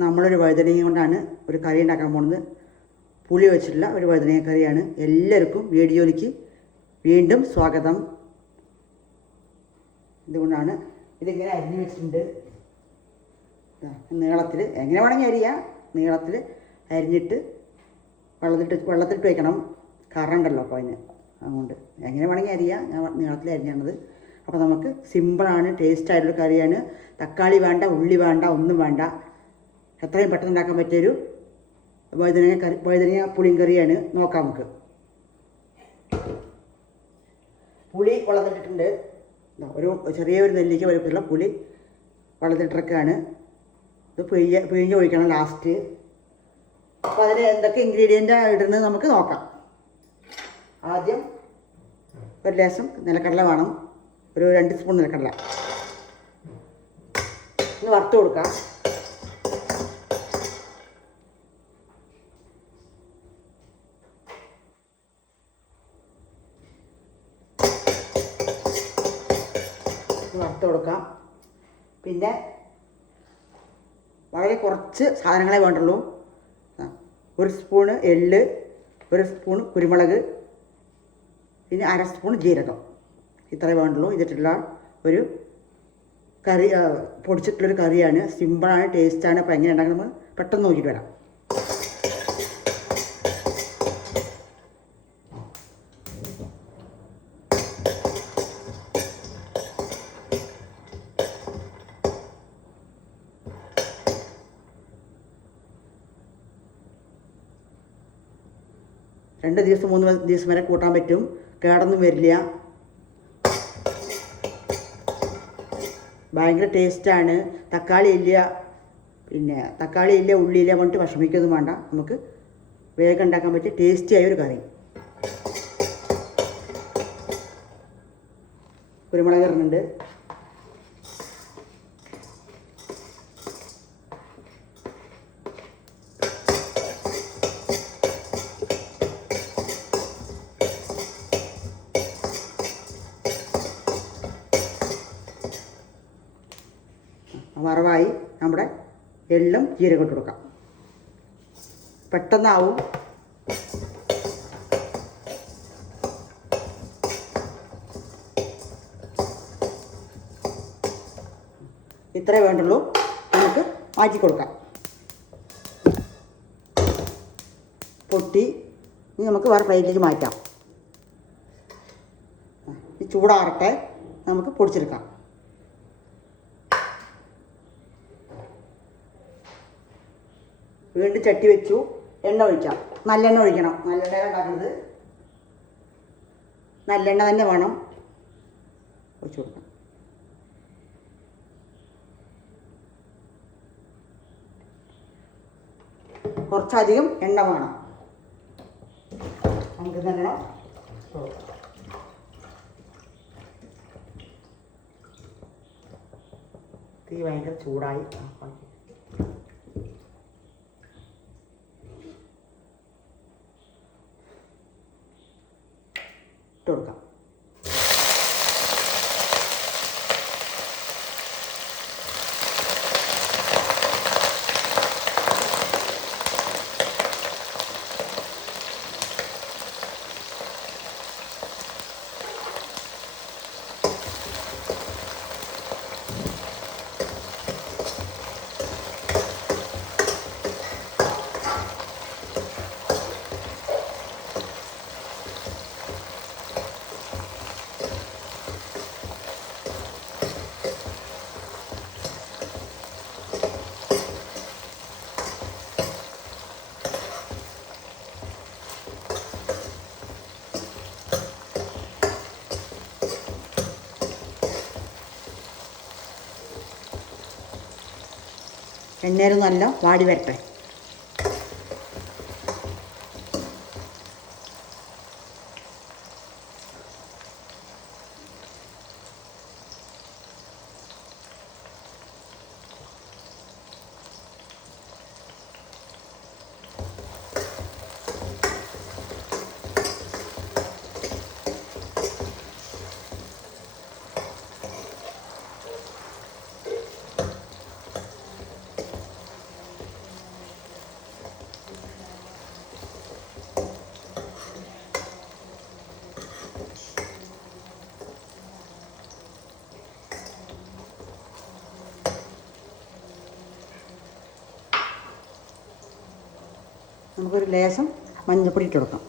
നമ്മളൊരു വഴുതനങ്ങ കൊണ്ടാണ് ഒരു കറി ഉണ്ടാക്കാൻ പോകുന്നത്. പുളി വെച്ചിട്ടുള്ള ഒരു വഴുതനങ്ങ കറിയാണ്. എല്ലാവർക്കും വീഡിയോയിലേക്ക് വീണ്ടും സ്വാഗതം. ഇതുകൊണ്ടാണ് ഇതിങ്ങനെ അരിഞ്ഞ് വെച്ചിട്ടുണ്ട്. നീളത്തിൽ എങ്ങനെ വേണമെങ്കിൽ അരിയാം. നീളത്തിൽ അരിഞ്ഞിട്ട് വെള്ളത്തിലിട്ട് വയ്ക്കണം. കറണ്ടല്ലോ അപ്പോൾ അതിന്, അതുകൊണ്ട് എങ്ങനെ വേണമെങ്കിൽ അരിയാം. ഞാൻ നീളത്തിൽ അരിഞ്ഞത്. അപ്പോൾ നമുക്ക് സിമ്പിളാണ്, ടേസ്റ്റായിട്ടുള്ള കറിയാണ്. തക്കാളി വേണ്ട, ഉള്ളി വേണ്ട, ഒന്നും വേണ്ട. എത്രയും പെട്ടെന്ന് ഉണ്ടാക്കാൻ പറ്റിയൊരു വഴുതനങ്ങ പുളിയും കറിയാണ്. നോക്കാം നമുക്ക്. പുളി വെള്ളത്തിട്ടിട്ടുണ്ട്. ഒരു ചെറിയൊരു നെല്ലിക്ക വലുപ്പമുള്ള പുളി വെള്ളത്തിട്ടിറക്കാണ്. ഇത് പിഴിഞ്ഞ് ഒഴിക്കണം ലാസ്റ്റ്. അപ്പോൾ അതിന് എന്തൊക്കെ ഇൻഗ്രീഡിയൻ്റാണ് ഇടുന്നത് നമുക്ക് നോക്കാം. ആദ്യം ഒരു ലേശം നിലക്കടല വേണം. ഒരു 2 സ്പൂൺ നിലക്കടല ഒന്ന് വറുത്ത് കൊടുക്കാം. വറുത്ത് കൊടുക്കാം. പിന്നെ വളരെ കുറച്ച് സാധനങ്ങളെ വേണ്ടുള്ളൂ. 1 സ്പൂണ് എള്ള്, 1 സ്പൂൺ കുരുമുളക്, പിന്നെ 1/2 സ്പൂൺ ജീരകം. ഇത്രയേ വേണ്ടുള്ളൂ. ഇതിട്ടുള്ള ഒരു കറി, പൊടിച്ചിട്ടുള്ളൊരു കറിയാണ്. സിമ്പിളാണ്, ടേസ്റ്റാണ്. അപ്പോൾ എങ്ങനെ ഉണ്ടാക്കണം പെട്ടെന്ന് നോക്കിയിട്ട് വരാം. രണ്ട് ദിവസം 3 ദിവസം വരെ കൂട്ടാൻ പറ്റും. കേടൊന്നും വരില്ല. ഭയങ്കര ടേസ്റ്റാണ്. തക്കാളി ഇല്ല, ഉള്ളിയില്ല പറഞ്ഞിട്ട് വിഷമിക്കൊന്നും വേണ്ട. നമുക്ക് വേഗം ഉണ്ടാക്കാൻ പറ്റിയ ടേസ്റ്റിയായ ഒരു കറി. കുരുമുളക് ഇടുന്നുണ്ട്. വറവായി നമ്മുടെ എള്ളും ജീരകം ഇട്ട് കൊടുക്കാം. പെട്ടെന്നാവും. ഇത്രേ വേണ്ടുള്ളൂ. നമുക്ക് മാറ്റി കൊടുക്കാം. പൊട്ടി ഇനി നമുക്ക് വേറെ പ്ലേറ്റിലേക്ക് മാറ്റാം. ഈ ചൂടാറട്ടെ, നമുക്ക് പൊടിച്ചെടുക്കാം. വീണ്ടും ചട്ടി വെച്ചു. എണ്ണ ഒഴിക്കാം. നല്ലെണ്ണ ഒഴിക്കണം. നല്ലെണ്ണ ഉണ്ടാക്കുന്നത്. നല്ലെണ്ണ തന്നെ വേണം. ഒഴിച്ചു കൊടുക്കാം. കുറച്ചധികം എണ്ണ വേണം. നമുക്ക് നല്ലോണം തീ ഭയങ്കര ചൂടായി. ഇട്ട് കൊടുക്കാം. എണ്ണയിൽ നല്ല വാടി വരട്ടെ. നമുക്കൊരു ലേശം മഞ്ഞൾപ്പൊടി ഇട്ട് കൊടുക്കാം.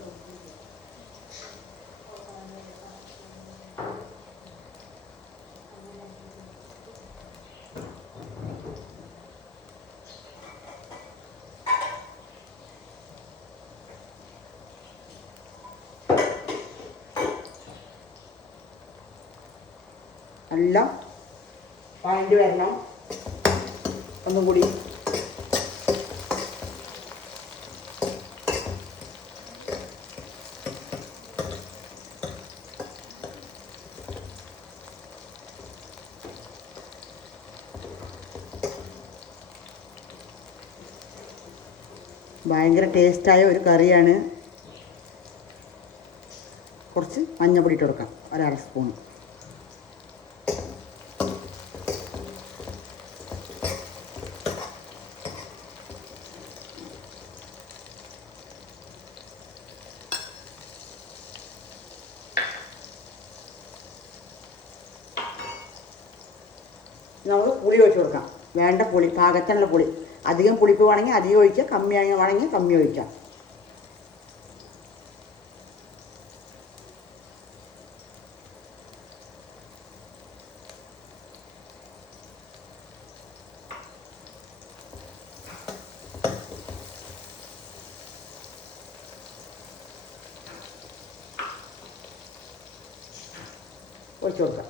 എല്ലാം വഴണ്ടി വരണം. ഒന്നും കൂടി ഭയങ്കര ടേസ്റ്റായ ഒരു കറിയാണ്. കുറച്ച് മഞ്ഞൾപ്പൊടി ഇട്ട് കൊടുക്കാം, 1/2 സ്പൂൺ. നമ്മൾ പുളി ഒഴിച്ച് കൊടുക്കാം. വേണ്ട പുളി, പാകത്തിനുള്ള പുളി. അധികം പുളിപ്പ് വേണമെങ്കിൽ അധികം ഒഴിക്കാം, കമ്മി വേണമെങ്കിൽ കമ്മി ഒഴിക്കാം. ഒഴിച്ച് കൊടുക്കാം.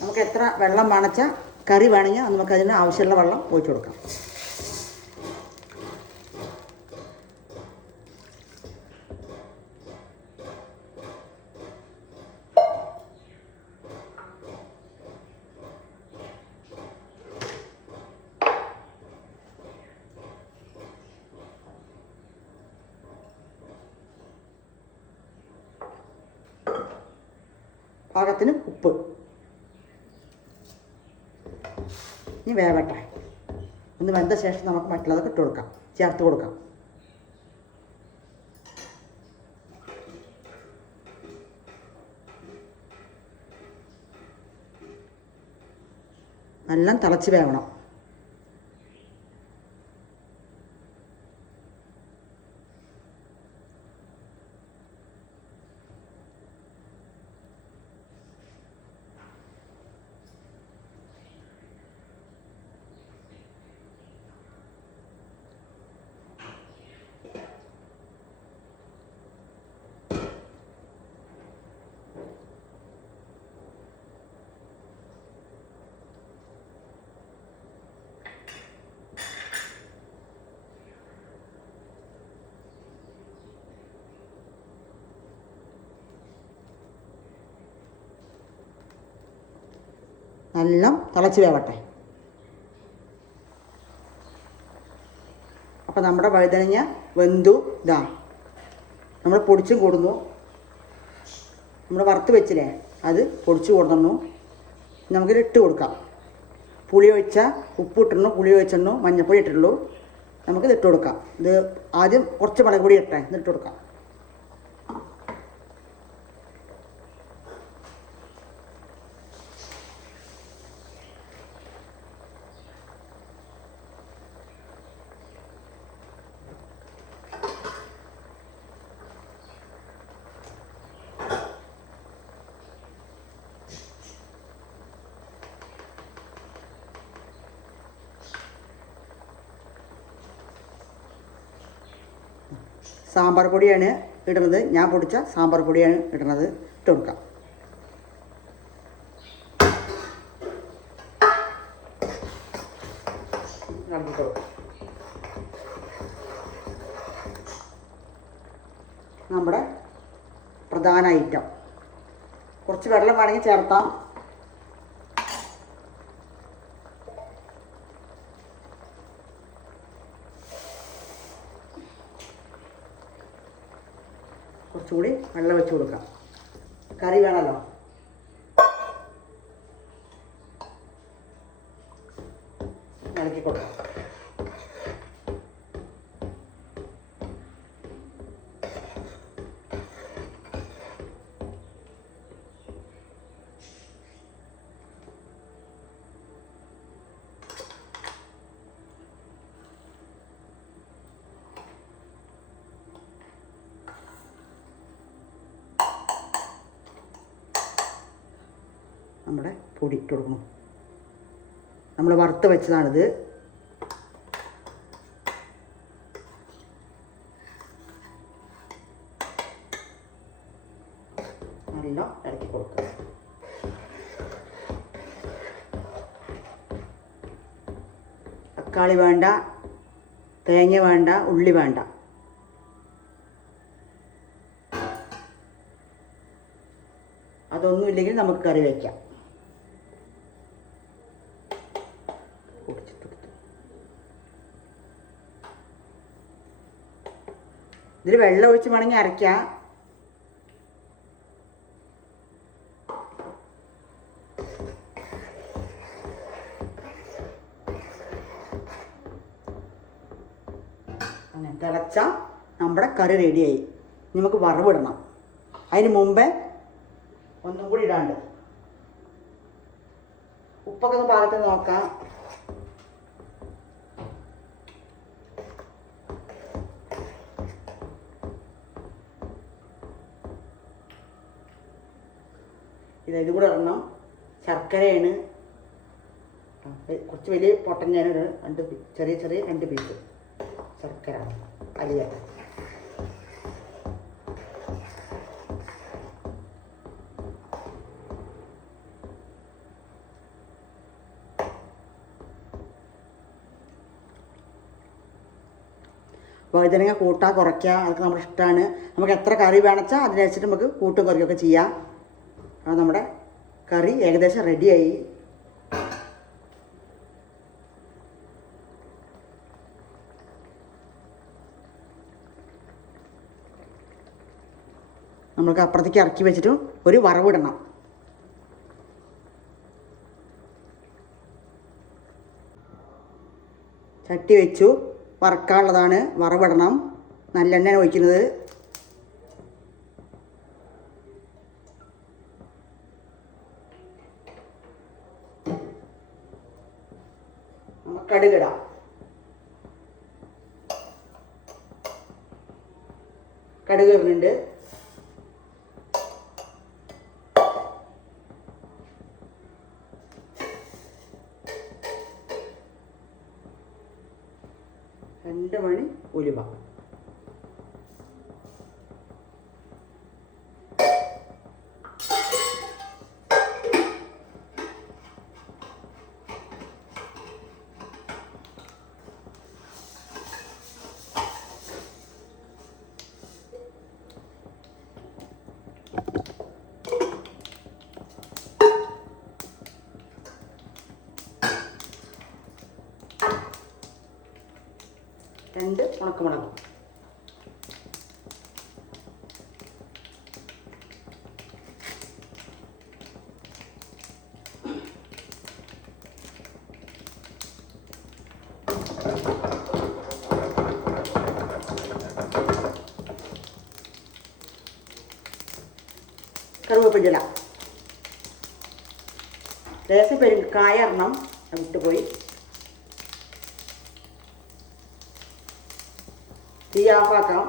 നമുക്ക് എത്ര വെള്ളം വേണച്ചാൽ കറി വേണമെങ്കിൽ നമുക്കതിന് ആവശ്യമുള്ള വെള്ളം ഒഴിച്ച് കൊടുക്കാം. പാകത്തിന് ഉപ്പ്. ഇനി വേവട്ടെ. ഒന്ന് വെന്ത ശേഷം നമുക്ക് മറ്റുള്ളതൊക്കെ ഇട്ട് കൊടുക്കാം, ചേർത്ത് കൊടുക്കാം. എല്ലാം തിളച്ച് വേവണം. എല്ലാം തിളച്ച് വേവട്ടെ. അപ്പോൾ നമ്മുടെ വഴുതനങ്ങ വെന്തു. ഇതാ നമ്മൾ പൊടിച്ചും കൊടുന്നു. നമ്മൾ വറുത്ത് വെച്ചില്ലേ, അത് പൊടിച്ച് കൊടുന്നു. നമുക്കിത് ഇട്ട് കൊടുക്കാം. പുളി ഒഴിച്ചാൽ ഉപ്പ് ഇട്ടിടണു, പുളി ഒഴിച്ചിടണു, മഞ്ഞൾപ്പൊടി ഇട്ടിട്ടുള്ളൂ. നമുക്കിത് ഇട്ട് കൊടുക്കാം. ഇത് ആദ്യം കുറച്ച് മുളക് പൊടി ഇട്ടേ, ഇത് ഇട്ട് കൊടുക്കാം. സാമ്പാർ പൊടിയാണ് ഇടുന്നത്, ഞാൻ പൊടിച്ച സാമ്പാർ പൊടിയാണ് ഇടുന്നത്. ഇട്ട് കൊടുക്കാം. നമ്മുടെ പ്രധാന ഐറ്റം. കുറച്ച് വെള്ളം വേണമെങ്കിൽ ചേർത്താം. കുറച്ച് കുറച്ചുകൂടി വെള്ളം വെച്ച് കൊടുക്കാം. കറി വേണമല്ലോ. ഇളക്കി കൊടുക്കാം. നമ്മുടെ പൊടി ഇട്ട് കൊടുക്കണം. നമ്മൾ വറുത്ത് വെച്ചതാണിത്. നല്ല ഇളക്കി കൊടുക്കുക. തക്കാളി വേണ്ട, തേങ്ങ വേണ്ട, ഉള്ളി വേണ്ട. അതൊന്നുമില്ലെങ്കിൽ നമുക്ക് കറി വയ്ക്കാം. ഇതിൽ വെള്ളം ഒഴിച്ച് വേണമെങ്കിൽ അരയ്ക്കാം. അങ്ങനെ തിളച്ചാൽ നമ്മുടെ കറി റെഡിയായി. നമുക്ക് വറവിടണം. അതിന് മുമ്പേ ഒന്നും കൂടി ഇടാണ്ട് ഉപ്പൊക്കെ ഒന്ന് പാകത്തിന് നോക്കാം. ഇതും കൂടെ ഇടണം. ശർക്കരയാണ്. കുറച്ച് വലിയ പൊട്ടൻ ഞാനൊരു ചെറിയ ചെറിയ 2 പീസ് ശർക്കര അലിയ. വഴുതനങ്ങ കൂട്ടാ കുറയ്ക്കുക, അതൊക്കെ നമ്മുടെ ഇഷ്ടമാണ്. നമുക്ക് എത്ര കറി വേണമെച്ചാൽ അതിനനുസരിച്ച് നമുക്ക് കൂട്ടും കുറയ്ക്കുകയൊക്കെ ചെയ്യാം. അത് നമ്മുടെ കറി ഏകദേശം റെഡിയായി. നമ്മൾക്ക് അപ്പുറത്തേക്ക് ഇറക്കി വെച്ചിട്ട് ഒരു വറവിടണം. ചട്ടി വെച്ചു. വറക്കാനുള്ളതാണ്. വറവിടണം. നല്ലെണ്ണ ഒഴിക്കുന്നത്. കടുകിടാം. കടുക് ഇടുന്നുണ്ട്. രണ്ട് മണി ഉലുവ. രണ്ട് ഉണക്കമുളക്. കറുവേപ്പില. ലേശം കായ ഇടണം. വിട്ടുപോയി. തീ ഓഫാക്കാം.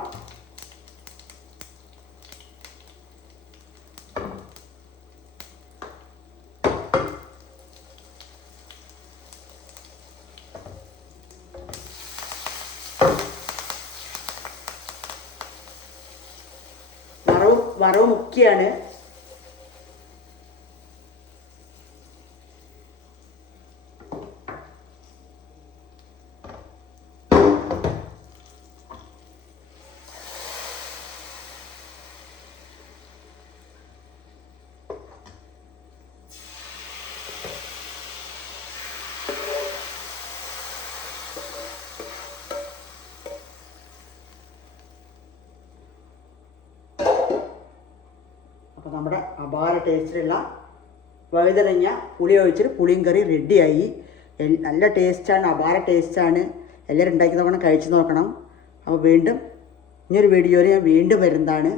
വറവ് മുക്കിയാണ്. അപ്പോൾ നമ്മുടെ അപാര ടേസ്റ്റിലുള്ള വഴുതനങ്ങ പുളി ഒഴിച്ചിട്ട് പുളിയും കറി റെഡിയായി. നല്ല ടേസ്റ്റാണ്, അപാര ടേസ്റ്റാണ്. എല്ലാവരും ഉണ്ടാക്കി നോക്കണം, കഴിച്ച് നോക്കണം. അപ്പോൾ വീണ്ടും ഇനിയൊരു വീഡിയോയിൽ ഞാൻ വീണ്ടും വരുന്നതാണ്.